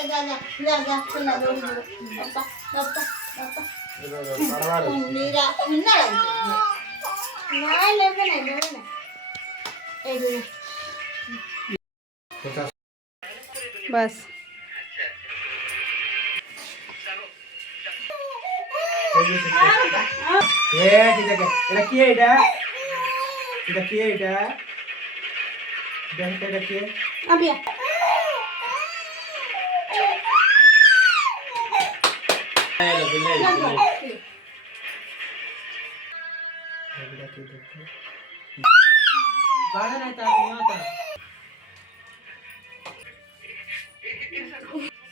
जा जा जा जा चला दौड़ी पापा पापा पापा मेरा ना लेवे ना ए बस এটা কি এটা দেখ এটা কি अभी बाधा नहीं था आता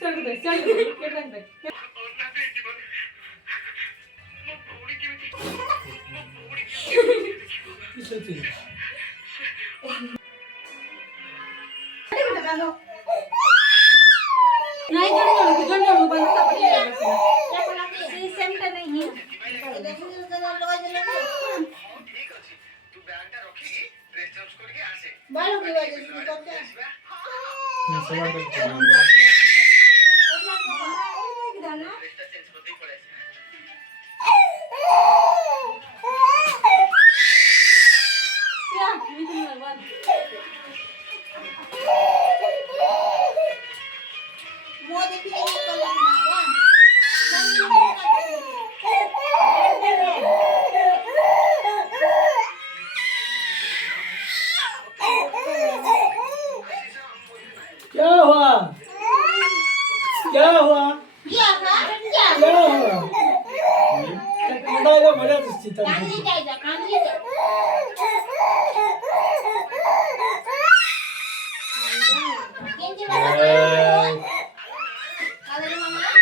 चल दे केटन दे नहीं जोड़ बंद कर सिस्टम का नहीं है बालों की वजह से तो क्या मोदी की निकल क्या हुआ क्या हुआ क्या क्या हुआ बताओ मजा दिसती कांदली जायचा कांदली केंची बाबा आले मम्मा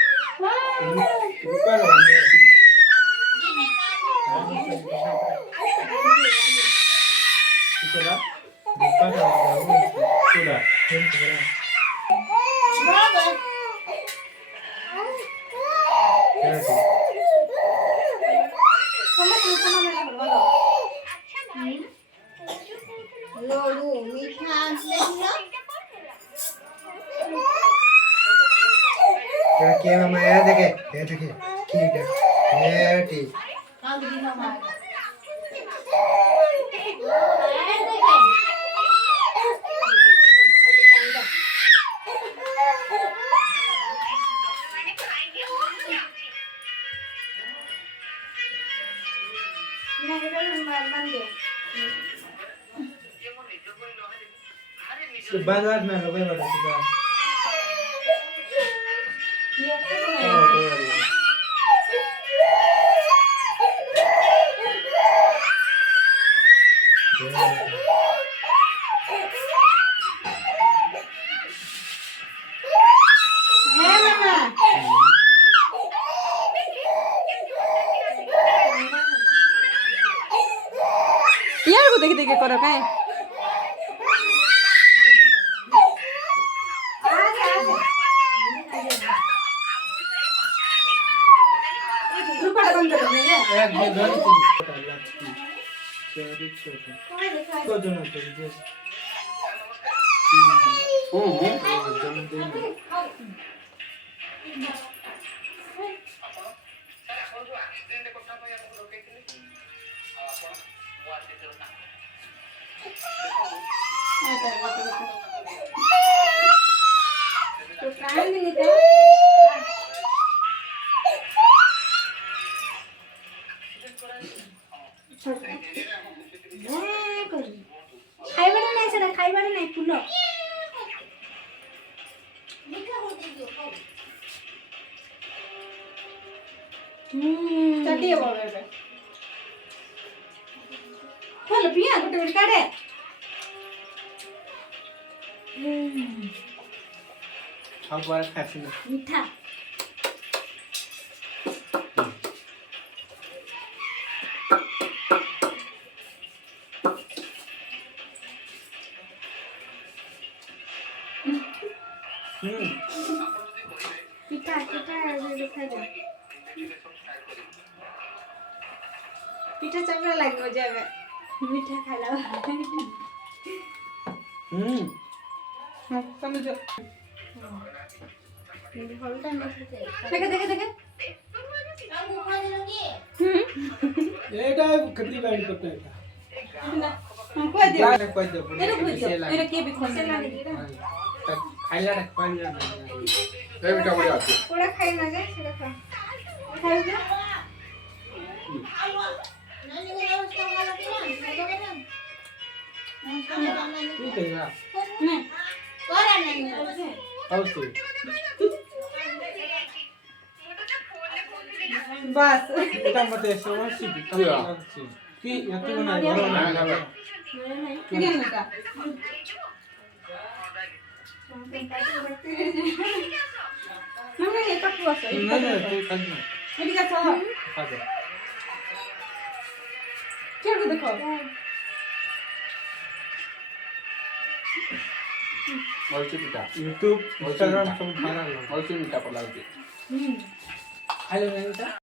लोडू मीठा आणले ना क्या मामा ये देखे ठीक है ये ठीक कांदली मम्मा बाजार में लोग बड़ा सीधा यार को देख देख करो काहे तो काय मिनिट ଖାଇବାରେ ନାହିଁ ଫୁଲ चटिए बोल रहे थे चल पिया गुटे गुटे काटे अब बार खाती मीठा पिठा देखा जाए पिठा चमड़ा लगे जाए मीठा खाला समझो ফলটা মেশাতে দেখে দেখে দেখে আমি খাই নাকি এটা खतरी बाड़ी पड़ता है না কই দিও এটা কই দে এটা কই দিও এটা কে বিখন লাগে খাইলা রে কইলা এই মিটা পড়ে আছে ওরা খাই না যে সেটা খা খাই না নানি কে অবস্থা ভালো কি না খাইতে পারেন কি কইলা না করে নানি পাউছি বাস এটা মতে সমস্যা কি এত না না না না কি কেন এটা মানে এটা কি আছে না না তুই খাবি না এদিকে আসো খাবে কেউ দেখো বলছি পিটা ইউটিউব ইনস্টাগ্রাম সব ভাইরাল বলছি মিটা পড়া আছে হুম খাইলো না এটা